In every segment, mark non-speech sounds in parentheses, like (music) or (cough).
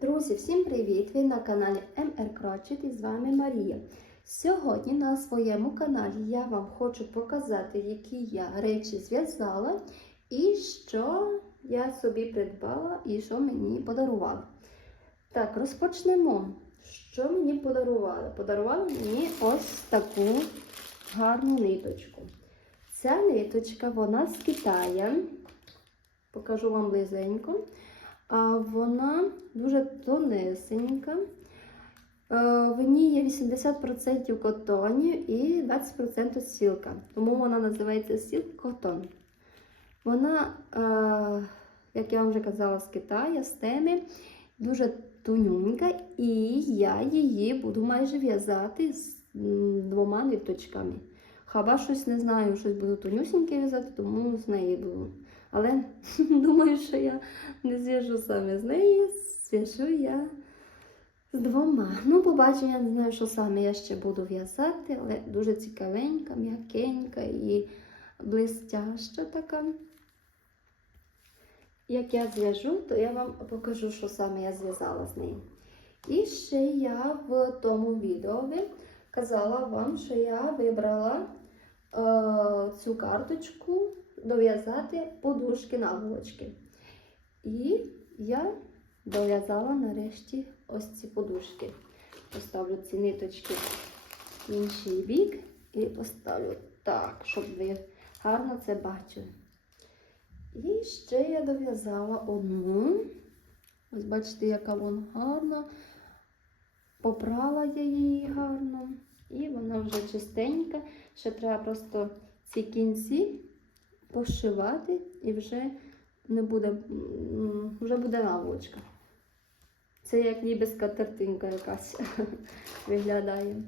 Друзі, всім привіт! Ви на каналі МР Крочет і з вами Марія. Сьогодні на своєму каналі я вам хочу показати, які я речі зв'язала і що я собі придбала і що мені подарували. Так, розпочнемо. Що мені подарували? Подарували мені ось таку гарну ниточку. Ця ниточка, вона з Китаю. Покажу вам близенько. А вона дуже тонесенька. Е, В ній є 80% котонів і 20% сілка. Тому вона називається сілк котон. Вона, е, як я вам вже казала, з Китаю, з теми, дуже тонюнька, і я її буду майже в'язати з двома ниточками. Хаба щось не знаю, щось буду тонюсіньке в'язати, тому з неї буду. Але (laughs) думаю, що я не зв'яжу саме з неї, зв'яжу я з двома. Ну, побачимо, я не знаю, що саме я ще буду в'язати, але дуже цікавенька, м'якенька і блистяща така. Як я зв'яжу, то я вам покажу, що саме я зв'язала з нею. І ще я в тому відео казала вам, що я вибрала е, цю карточку дов'язати подушки наволочки. І я дов'язала нарешті ось ці подушки. Поставлю ці ниточки в інший бік і поставлю так, щоб ви гарно це бачили. І ще я дов'язала одну. Ось бачите, яка вона гарна. Попрала я її гарно. І вона вже чистенька. Ще треба просто ці кінці пошивати і вже не буде, вже буде наволочка. Це як ніби скатертинка якась (laughs) виглядає.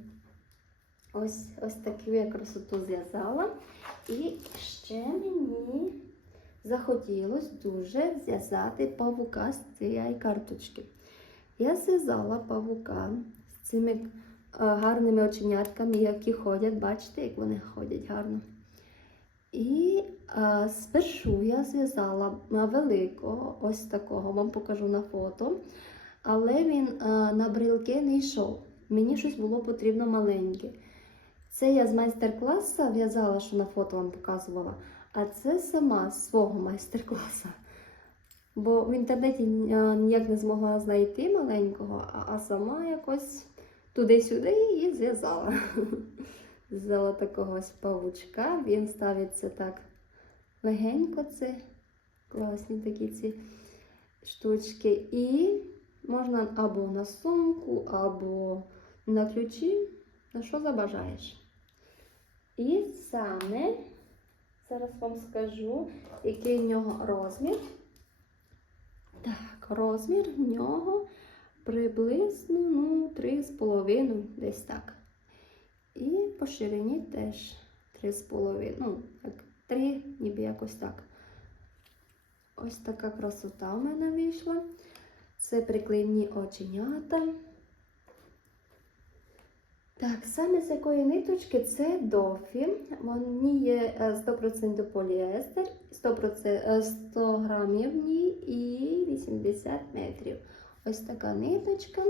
Ось ось таку я красоту зв'язала. І ще мені захотілося дуже зв'язати павука з цієї карточки. Я зв'язала павука з цими е, гарними оченятками, які ходять. Бачите, як вони ходять гарно. І а, спершу я зв'язала великого, ось такого, вам покажу на фото. Але він а, на брілки не йшов. Мені щось було потрібно маленьке. Це я з майстер-класу в'язала, що на фото вам показувала. А це сама з свого майстер-класу. Бо в інтернеті ніяк не змогла знайти маленького, а сама якось туди-сюди і зв'язала. (laughs) Взяла такого ось павучка, він ставиться так легенько, це класні такі ці штучки. І можна або на сумку, або на ключі, на що забажаєш. І саме, зараз вам скажу, який в нього розмір. Так, розмір в нього приблизно ну, 3,5, десь так. І по ширині теж 3,5. Ну, так, 3, ніби якось так. Ось така красота в мене вийшла. Це приклеєні оченята. Так, саме з якої ниточки це дофі. Вони є е, 100% поліестер, 100%, е, 100 грамів в ній і 80 метрів. Ось така ниточка.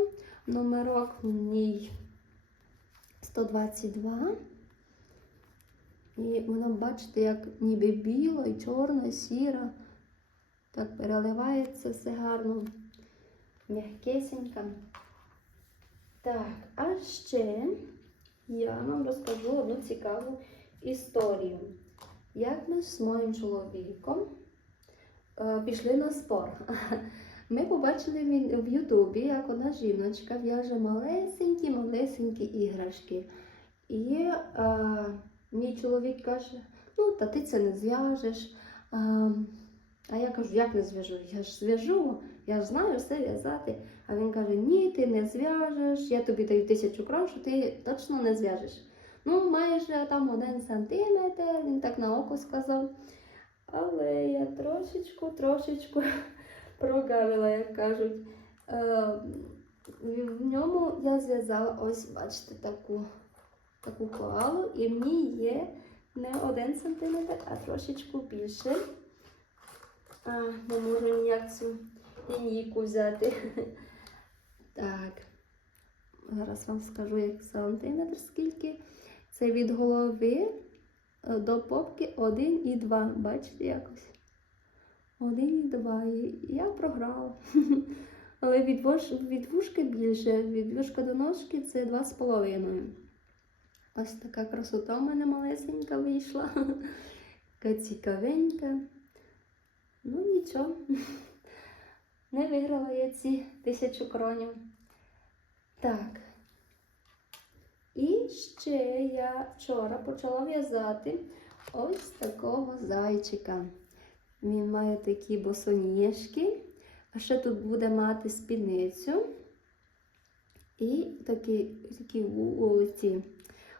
Номерок в ній 122. І вона, бачите, як ніби біла, і чорна, і сіра. Так переливається все гарно, м'якесенька. Так, а ще я вам розкажу одну цікаву історію. Як ми з моїм чоловіком е, пішли на спор. (laughs) Ми побачили в Ютубі, як одна жіночка в'яже малесенькі-малесенькі іграшки. І е, мій чоловік каже, ну, та ти це не зв'яжеш. А, а я кажу, як не зв'яжу? Я ж зв'яжу, я ж знаю все в'язати. А він каже, ні, ти не зв'яжеш, я тобі даю тисячу крон, що ти точно не зв'яжеш. Ну, майже там один сантиметр, він так на око сказав. Але я трошечку, трошечку прогавила, як кажуть. Е, в ньому я зв'язала ось, бачите, таку таку коалу, і в ній є не один сантиметр, а трошечку більше. А, не можу ніяк цю лінійку взяти. (laughs) Так. Зараз вам скажу, як сантиметр скільки. Це від голови е, до попки 1 і 2. Бачите якось? 1 і 2. І я програла. (laughs) Але від, вуш, від вушки більше, від вушка до ножки це 2,5. Ось така красота в мене малесенька вийшла. (laughs) Така цікавенька. Ну нічого. (laughs) Не виграла я ці тисячу кронів. Так. І ще я вчора почала в'язати ось такого зайчика. Він має такі босоніжки, а ще тут буде мати спідницю. І такі, такі ці,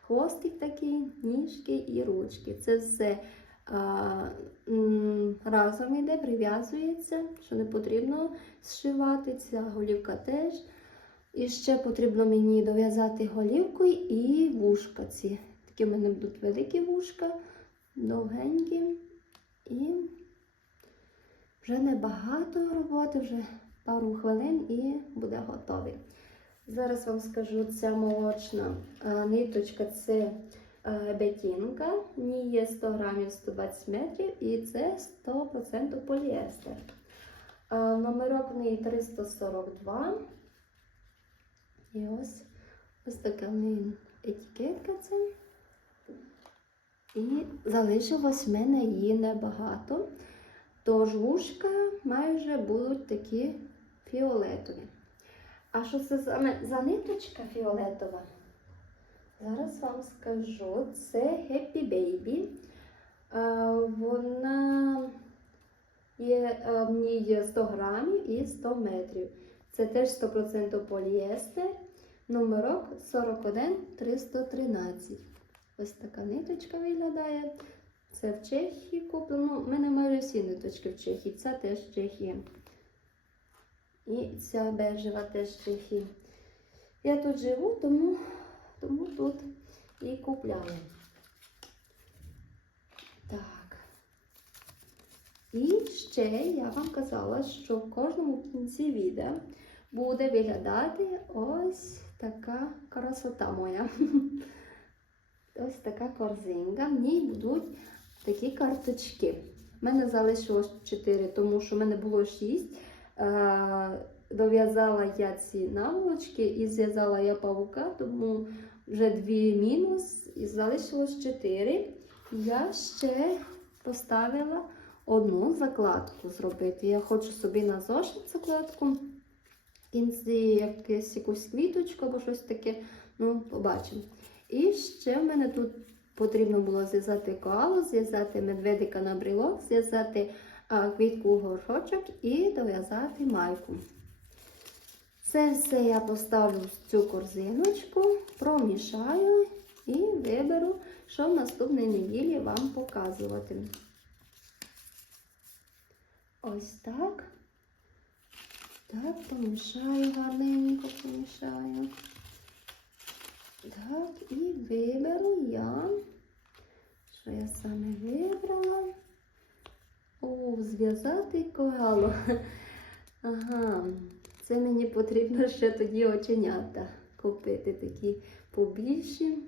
хвостик такий, ніжки і ручки. Це все а, разом іде, прив'язується, що не потрібно зшивати. Ця голівка теж. І ще потрібно мені дов'язати голівку і вушка ці. Такі в мене будуть великі вушка, довгенькі. І вже небагато роботи, вже пару хвилин і буде готовий. Зараз вам скажу, ця молочна ниточка це бетінка. В ній є 100 грамів 120 метрів і це 100% поліестер. Номерок в неї 342. І ось ось така в неї етикетка це. І залишилось в мене її небагато. Тож вушка майже будуть такі фіолетові. А що це за, ниточка фіолетова? Зараз вам скажу. Це Happy Baby. А, вона є, а, в ній 100 грамів і 100 метрів. Це теж 100% поліестер. Номерок 41 313. Ось така ниточка виглядає. Це в Чехії куплено. У мене майже всі ниточки в Чехії. Ця теж в Чехії. І ця бежева теж в Чехії. Я тут живу, тому, тому тут і купляю. Так. І ще я вам казала, що в кожному кінці відео буде виглядати ось така красота моя. (laughs) Ось така корзинка. В ній будуть такі карточки. У мене залишилось 4, тому що в мене було 6. Дов'язала я ці наволочки і зв'язала я павука, тому вже дві мінус і залишилось 4. Я ще поставила одну закладку зробити. Я хочу собі на зошит закладку. В кінці якусь, якусь квіточку або щось таке. Ну, побачимо. І ще в мене тут потрібно було зв'язати коалу, зв'язати медведика на брілок, зв'язати квітку горшочок і дов'язати майку. Це все я поставлю в цю корзиночку, промішаю і виберу, що в наступній неділі вам показувати. Ось так. Так, помішаю гарненько, помішаю. Так, і виберу я, що я саме вибрала. О, зв'язати коалу. Ага, це мені потрібно ще тоді оченята купити такі побільші.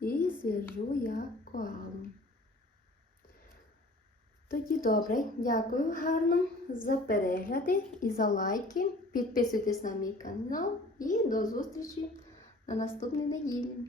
І зв'яжу я коалу. Тоді добре, дякую гарно за перегляди і за лайки. Підписуйтесь на мій канал і до зустрічі на наступній неділі.